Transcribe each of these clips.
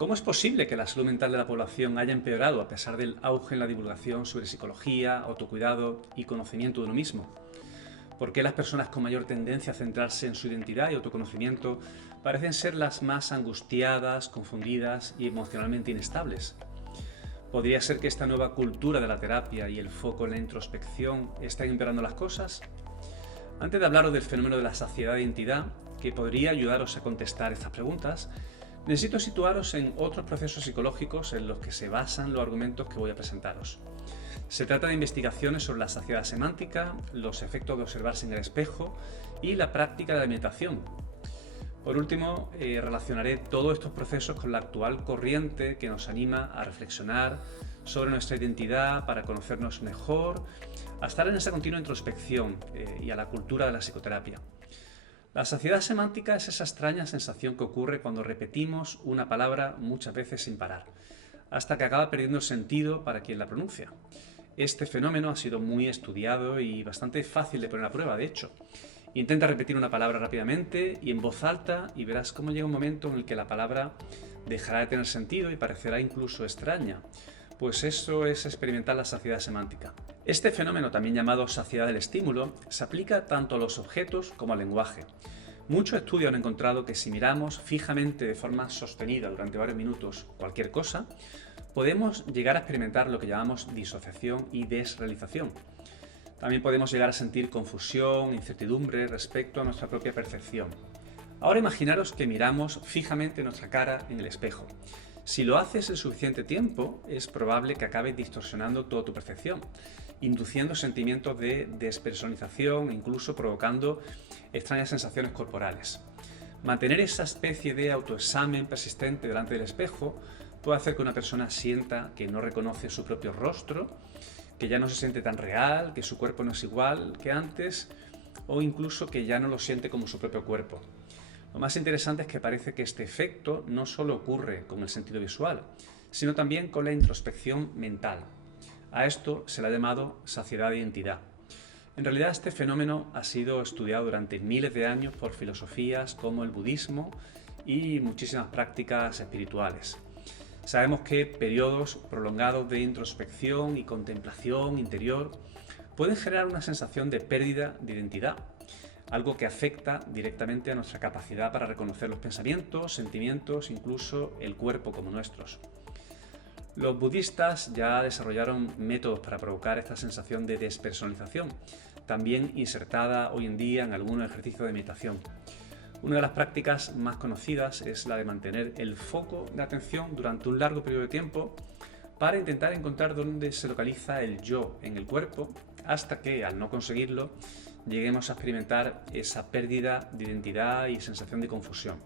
¿Cómo es posible que la salud mental de la población haya empeorado a pesar del auge en la divulgación sobre psicología, autocuidado y conocimiento de uno mismo? ¿Por qué las personas con mayor tendencia a centrarse en su identidad y autoconocimiento parecen ser las más angustiadas, confundidas y emocionalmente inestables? ¿Podría ser que esta nueva cultura de la terapia y el foco en la introspección estén empeorando las cosas? Antes de hablaros del fenómeno de la saciedad de identidad, que podría ayudaros a contestar estas preguntas, necesito situaros en otros procesos psicológicos en los que se basan los argumentos que voy a presentaros. Se trata de investigaciones sobre la saciedad semántica, los efectos de observarse en el espejo y la práctica de la meditación. Por último, relacionaré todos estos procesos con la actual corriente que nos anima a reflexionar sobre nuestra identidad para conocernos mejor, a estar en esa continua introspección y a la cultura de la psicoterapia. La saciedad semántica es esa extraña sensación que ocurre cuando repetimos una palabra muchas veces sin parar, hasta que acaba perdiendo el sentido para quien la pronuncia. Este fenómeno ha sido muy estudiado y bastante fácil de poner a prueba, de hecho. Intenta repetir una palabra rápidamente y en voz alta y verás cómo llega un momento en el que la palabra dejará de tener sentido y parecerá incluso extraña. Pues eso es experimentar la saciedad semántica. Este fenómeno, también llamado saciedad del estímulo, se aplica tanto a los objetos como al lenguaje. Muchos estudios han encontrado que si miramos fijamente de forma sostenida durante varios minutos cualquier cosa, podemos llegar a experimentar lo que llamamos disociación y desrealización. También podemos llegar a sentir confusión, incertidumbre respecto a nuestra propia percepción. Ahora imaginaros que miramos fijamente nuestra cara en el espejo. Si lo haces el suficiente tiempo, es probable que acabes distorsionando toda tu percepción, induciendo sentimientos de despersonalización e incluso provocando extrañas sensaciones corporales. Mantener esa especie de autoexamen persistente delante del espejo puede hacer que una persona sienta que no reconoce su propio rostro, que ya no se siente tan real, que su cuerpo no es igual que antes o incluso que ya no lo siente como su propio cuerpo. Lo más interesante es que parece que este efecto no solo ocurre con el sentido visual, sino también con la introspección mental. A esto se le ha llamado saciedad de identidad. En realidad este fenómeno ha sido estudiado durante miles de años por filosofías como el budismo y muchísimas prácticas espirituales. Sabemos que periodos prolongados de introspección y contemplación interior pueden generar una sensación de pérdida de identidad, algo que afecta directamente a nuestra capacidad para reconocer los pensamientos, sentimientos, incluso el cuerpo como nuestros. Los budistas ya desarrollaron métodos para provocar esta sensación de despersonalización, también insertada hoy en día en algunos ejercicios de meditación. Una de las prácticas más conocidas es la de mantener el foco de atención durante un largo periodo de tiempo para intentar encontrar dónde se localiza el yo en el cuerpo, hasta que, al no conseguirlo, lleguemos a experimentar esa pérdida de identidad y sensación de confusión.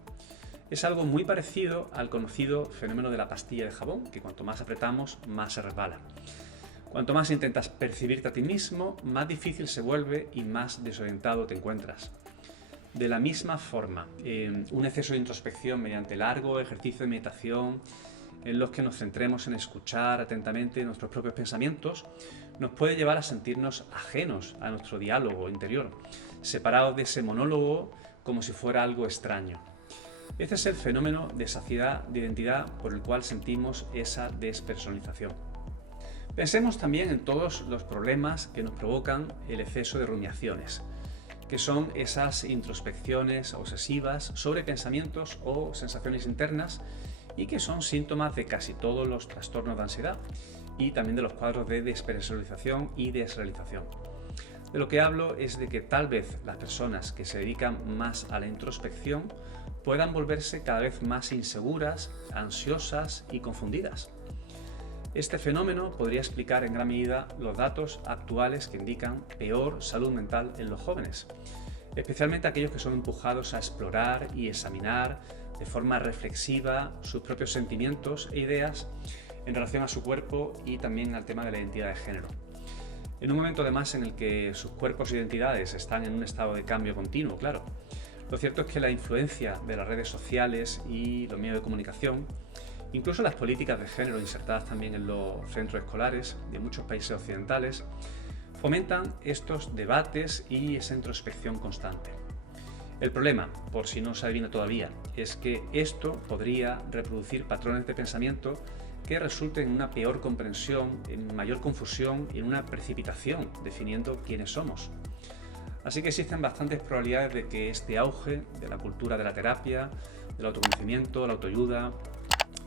Es algo muy parecido al conocido fenómeno de la pastilla de jabón, que cuanto más apretamos, más se resbala. Cuanto más intentas percibirte a ti mismo, más difícil se vuelve y más desorientado te encuentras. De la misma forma, un exceso de introspección mediante largo ejercicio de meditación, en los que nos centremos en escuchar atentamente nuestros propios pensamientos, nos puede llevar a sentirnos ajenos a nuestro diálogo interior, separados de ese monólogo como si fuera algo extraño. Este es el fenómeno de saciedad de identidad por el cual sentimos esa despersonalización. Pensemos también en todos los problemas que nos provocan el exceso de rumiaciones, que son esas introspecciones obsesivas sobre pensamientos o sensaciones internas y que son síntomas de casi todos los trastornos de ansiedad y también de los cuadros de despersonalización y desrealización. De lo que hablo es de que tal vez las personas que se dedican más a la introspección puedan volverse cada vez más inseguras, ansiosas y confundidas. Este fenómeno podría explicar en gran medida los datos actuales que indican peor salud mental en los jóvenes, especialmente aquellos que son empujados a explorar y examinar de forma reflexiva sus propios sentimientos e ideas en relación a su cuerpo y también al tema de la identidad de género. En un momento además en el que sus cuerpos e identidades están en un estado de cambio continuo, claro. Lo cierto es que la influencia de las redes sociales y los medios de comunicación, incluso las políticas de género insertadas también en los centros escolares de muchos países occidentales, fomentan estos debates y esa introspección constante. El problema, por si no se adivina todavía, es que esto podría reproducir patrones de pensamiento que resulten en una peor comprensión, en mayor confusión y en una precipitación definiendo quiénes somos. Así que existen bastantes probabilidades de que este auge de la cultura de la terapia, del autoconocimiento, la autoayuda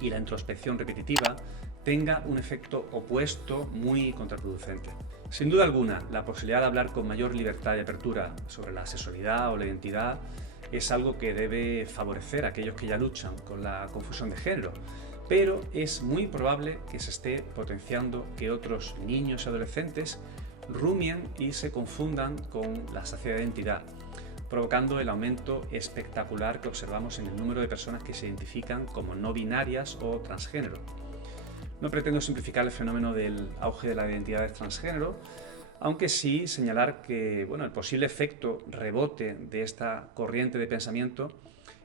y la introspección repetitiva tenga un efecto opuesto muy contraproducente. Sin duda alguna, la posibilidad de hablar con mayor libertad y apertura sobre la sexualidad o la identidad es algo que debe favorecer a aquellos que ya luchan con la confusión de género, pero es muy probable que se esté potenciando que otros niños y adolescentes rumien y se confundan con la saciedad de identidad, provocando el aumento espectacular que observamos en el número de personas que se identifican como no binarias o transgénero. No pretendo simplificar el fenómeno del auge de la identidad de transgénero, aunque sí señalar que el posible efecto rebote de esta corriente de pensamiento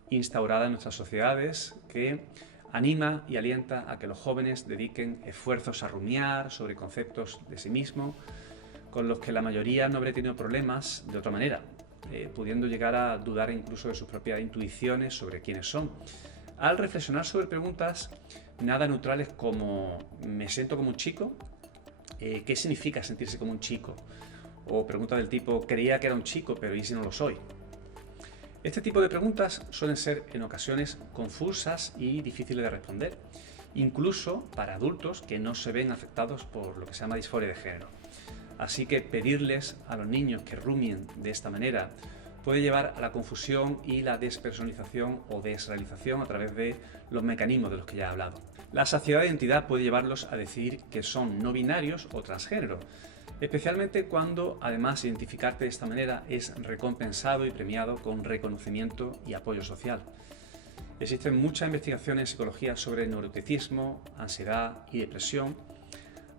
instaurada en nuestras sociedades que anima y alienta a que los jóvenes dediquen esfuerzos a rumiar sobre conceptos de sí mismo con los que la mayoría no habría tenido problemas de otra manera, pudiendo llegar a dudar incluso de sus propias intuiciones sobre quiénes son, al reflexionar sobre preguntas nada neutrales como ¿me siento como un chico? ¿Qué significa sentirse como un chico? O preguntas del tipo creía que era un chico, pero ¿y si no lo soy? Este tipo de preguntas suelen ser en ocasiones confusas y difíciles de responder, incluso para adultos que no se ven afectados por lo que se llama disforia de género. Así que pedirles a los niños que rumien de esta manera puede llevar a la confusión y la despersonalización o desrealización a través de los mecanismos de los que ya he hablado. La saciedad de identidad puede llevarlos a decidir que son no binarios o transgénero, especialmente cuando además identificarte de esta manera es recompensado y premiado con reconocimiento y apoyo social. Existen muchas investigaciones en psicología sobre neuroticismo, ansiedad y depresión,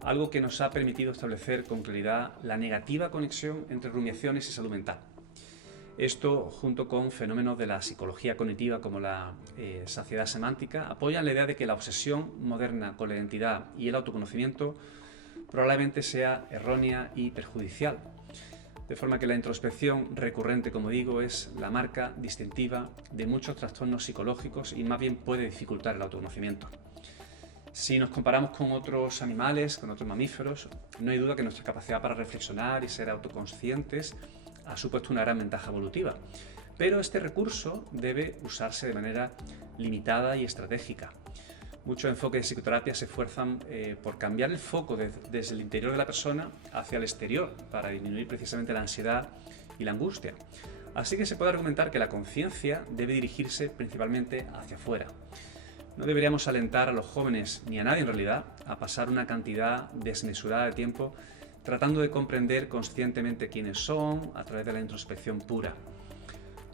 algo que nos ha permitido establecer con claridad la negativa conexión entre rumiaciones y salud mental. Esto, junto con fenómenos de la psicología cognitiva como la saciedad semántica, apoyan la idea de que la obsesión moderna con la identidad y el autoconocimiento probablemente sea errónea y perjudicial. De forma que la introspección recurrente, como digo, es la marca distintiva de muchos trastornos psicológicos y más bien puede dificultar el autoconocimiento. Si nos comparamos con otros animales, con otros mamíferos, no hay duda que nuestra capacidad para reflexionar y ser autoconscientes ha supuesto una gran ventaja evolutiva, pero este recurso debe usarse de manera limitada y estratégica. Muchos enfoques de psicoterapia se esfuerzan por cambiar el foco desde el interior de la persona hacia el exterior para disminuir precisamente la ansiedad y la angustia. Así que se puede argumentar que la conciencia debe dirigirse principalmente hacia afuera. No deberíamos alentar a los jóvenes, ni a nadie en realidad, a pasar una cantidad desmesurada de tiempo tratando de comprender conscientemente quiénes son a través de la introspección pura.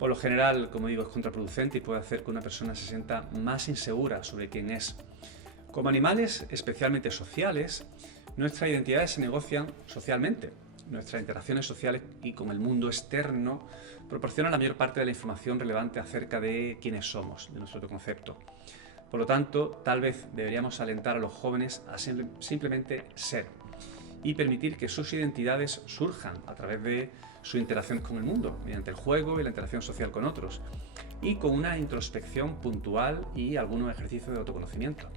Por lo general, como digo, es contraproducente y puede hacer que una persona se sienta más insegura sobre quién es. Como animales especialmente sociales, nuestras identidades se negocian socialmente. Nuestras interacciones sociales y con el mundo externo proporcionan la mayor parte de la información relevante acerca de quiénes somos, de nuestro autoconcepto. Por lo tanto, tal vez deberíamos alentar a los jóvenes a simplemente ser y permitir que sus identidades surjan a través de sus interacciones con el mundo, mediante el juego y la interacción social con otros, y con una introspección puntual y algunos ejercicios de autoconocimiento.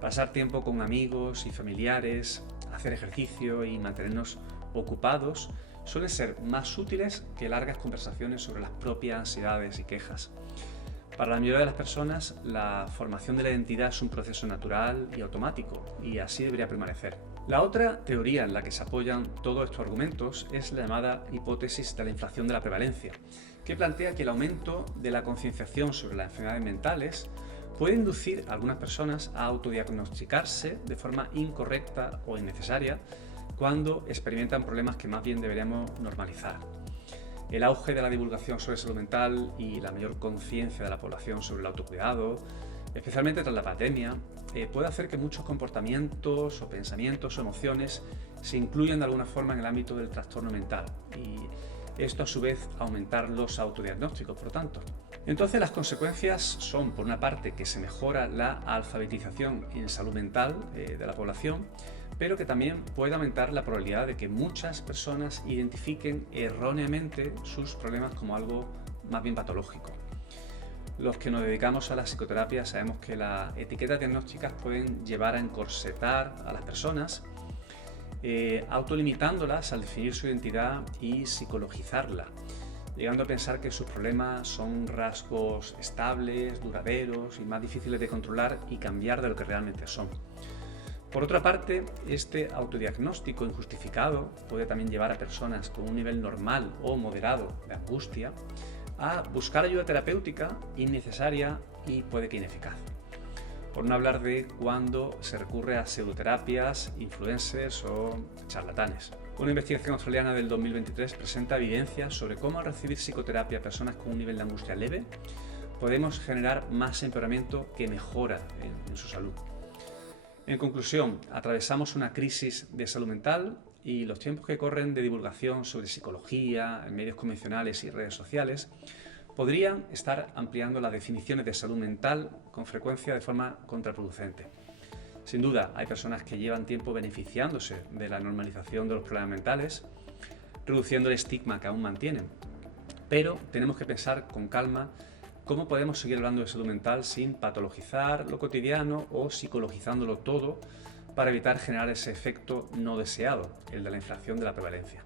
Pasar tiempo con amigos y familiares, hacer ejercicio y mantenernos ocupados suelen ser más útiles que largas conversaciones sobre las propias ansiedades y quejas. Para la mayoría de las personas, la formación de la identidad es un proceso natural y automático, y así debería permanecer. La otra teoría en la que se apoyan todos estos argumentos es la llamada hipótesis de la inflación de la prevalencia, que plantea que el aumento de la concienciación sobre las enfermedades mentales puede inducir a algunas personas a autodiagnosticarse de forma incorrecta o innecesaria cuando experimentan problemas que más bien deberíamos normalizar. El auge de la divulgación sobre salud mental y la mayor conciencia de la población sobre el autocuidado, especialmente tras la pandemia, puede hacer que muchos comportamientos o pensamientos o emociones se incluyan de alguna forma en el ámbito del trastorno mental y esto a su vez aumentar los autodiagnósticos, por lo tanto. Entonces las consecuencias son, por una parte, que se mejora la alfabetización en salud mental de la población, pero que también puede aumentar la probabilidad de que muchas personas identifiquen erróneamente sus problemas como algo más bien patológico. Los que nos dedicamos a la psicoterapia sabemos que las etiquetas diagnósticas pueden llevar a encorsetar a las personas, autolimitándolas al definir su identidad y psicologizarla, llegando a pensar que sus problemas son rasgos estables, duraderos y más difíciles de controlar y cambiar de lo que realmente son. Por otra parte, este autodiagnóstico injustificado puede también llevar a personas con un nivel normal o moderado de angustia a buscar ayuda terapéutica innecesaria y puede que ineficaz. Por no hablar de cuando se recurre a pseudoterapias, influencers o charlatanes. Una investigación australiana del 2023 presenta evidencia sobre cómo al recibir psicoterapia a personas con un nivel de angustia leve podemos generar más empeoramiento que mejora en su salud. En conclusión, atravesamos una crisis de salud mental y los tiempos que corren de divulgación sobre psicología en medios convencionales y redes sociales podrían estar ampliando las definiciones de salud mental con frecuencia de forma contraproducente. Sin duda, hay personas que llevan tiempo beneficiándose de la normalización de los problemas mentales, reduciendo el estigma que aún mantienen. Pero tenemos que pensar con calma cómo podemos seguir hablando de salud mental sin patologizar lo cotidiano o psicologizándolo todo para evitar generar ese efecto no deseado, el de la inflación de la prevalencia.